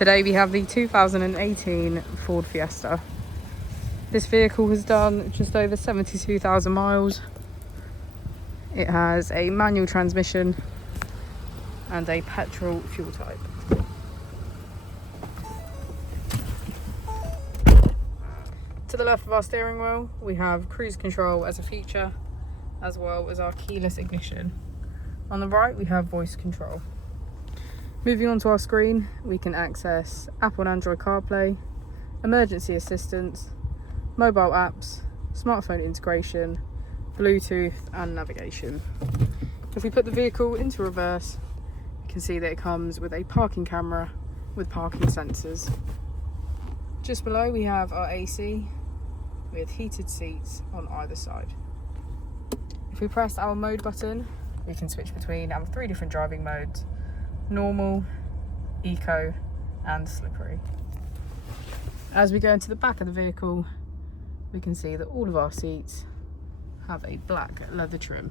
Today we have the 2018 Ford Fiesta. This vehicle has done just over 72,000 miles. It has a manual transmission and a petrol fuel type. To the left of our steering wheel, we have cruise control as a feature, as well as our keyless ignition. On the right, we have voice control. Moving on to our screen, we can access Apple and Android CarPlay, emergency assistance, mobile apps, smartphone integration, Bluetooth and navigation. If we put the vehicle into reverse, you can see that it comes with a parking camera with parking sensors. Just below we have our AC with heated seats on either side. If we press our mode button, we can switch between our 3 different driving modes: normal, eco and slippery. As we go into the back of the vehicle, we can see that all of our seats have a black leather trim.